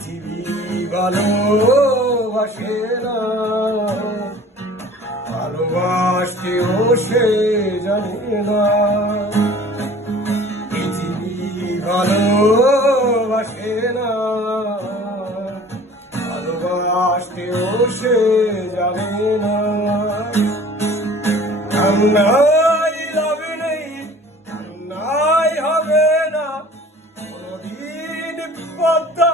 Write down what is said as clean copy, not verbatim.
পৃথিবী ভালোবাসে না, ভালোবাসতেও সে জানে না। পৃথিবী ভালোবাসে না, ভালোবাসতেও সে জানে না। কান্নাই লাভ নেই, কান্নাই হবে না, কোনদিন পদ্মা